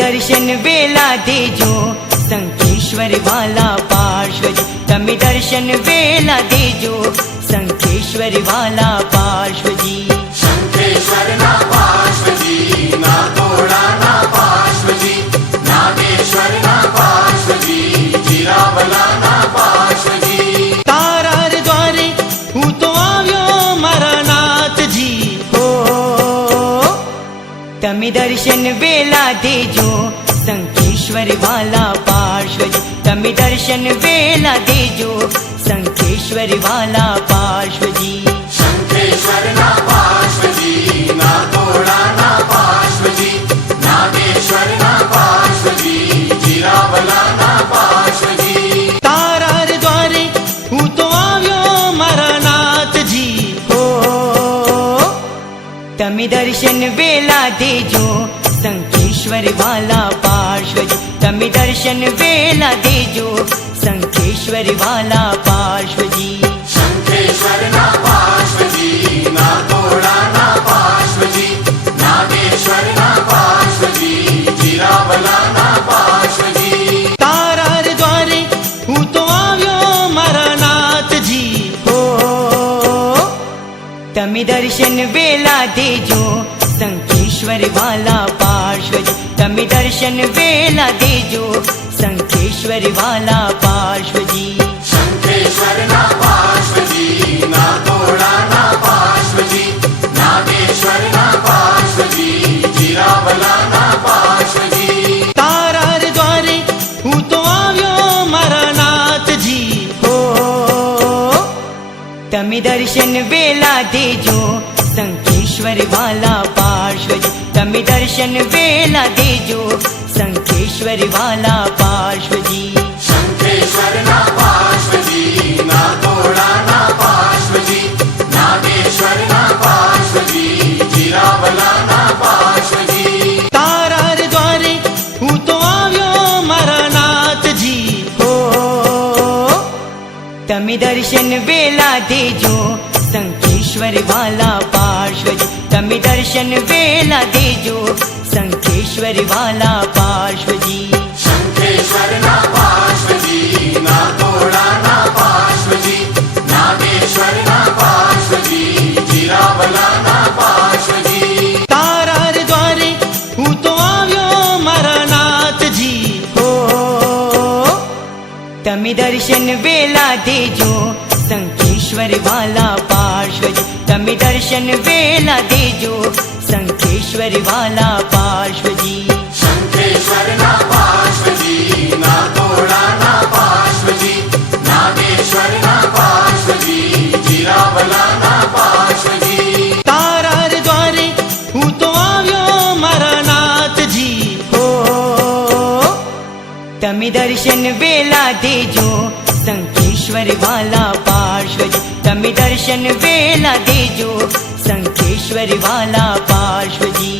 दर्शन वेला देजो संकेश्वर वाला पार्श्वजी। तमे दर्शन वेला देजो संकेश्वर वाला पार्श्वजी। शंखेश्वर ना पार्श्वजी, ना तोड़ा ना पार्श्वजी, नागेश्वर ना पार्श्वजी, जीरावला ना पार्श्वजी। तारार द्वारे हूँ तो આવ્યો મારા નાથજી हो। तमे दर्शन वेला देजो संकेश्वर वाला पार्श्वजी। तमे दर्शन वेला देजो संकेश्वर वाला पार्श्वजी। शंखेश्वर ना पार्श्वजी, ना तोड़ा ना पार्श्वजी, नागेश्वर ना पार्श्वजी, जीरावला ना पार्श्वजी। तारार द्वारे हूँ तो આવ્યો મારા નાથજી हो। तमे दर्शन वेला देजो संकेश्वर वाला पार्श्वजी। तमे दर्शन वेला देजो संकेश्वर वाला पार्श्वजी। शंखेश्वर ना पार्श्वजी, ना तोड़ा ना पार्श्वजी, नागेश्वर ना पार्श्वजी, जीरावला ना पार्श्वजी। तारार द्वारे हूँ तो આવ્યો મારા નાથજી हो। तमे दर्शन वेला देजो संकेश्वर वाला पार्श्वजी। तमे दर्शन वेला देजो संकेश्वर वाला पार्श्वजी। शंखेश्वर ना पार्श्वजी, ना तोड़ा ना पार्श्वजी, नागेश्वर ना पार्श्वजी, जीरावला ना पार्श्वजी। तारार द्वारे हूँ तो આવ્યો મારા નાથજી हो। तमे दर्शन वेला देजो संकेश्वर वाला पार्श्वजी। तमे दर्शन वेला देजो संकेश्वर वाला पार्श्वजी। शंखेश्वर ना पार्श्वजी, ना तोड़ा ना पार्श्वजी, नागेश्वर ना पार्श्वजी, जीरावला ना पार्श्वजी। तारार द्वारे हूँ तो આવ્યો મારા નાથજી हो। तमे दर्शन वेला देजो संकेश्वर वाला पार्श्वजी। तमे दर्शन वेला देजो संकेश्वर वाला पार्श्वजी। शंखेश्वर ना पार्श्वजी, ना तोड़ा ना पार्श्वजी, नागेश्वर ना पार्श्वजी, जीरावला ना पार्श्वजी। तारार द्वारे हूँ तो આવ્યો મારા નાથજી हो। तमे दर्शन वेला देजो संकेश्वर वाला पार्श्वजी। तमे दर्शन वेला देजो संकेश्वर वाला पार्श्वजी। शंखेश्वर ना पार्श्वजी, ना तोड़ा ना पार्श्वजी, नागेश्वर ना पार्श्वजी, जीरावला ना पार्श्वजी। तारार द्वारे हूँ तो આવ્યો મારા નાથજી हो। तमे दर्शन वेला देजो संकेश्वर वाला पार्श्वजी। तमे दर्शन वेला देजो संकेश्वर वाला पार्श्वजी।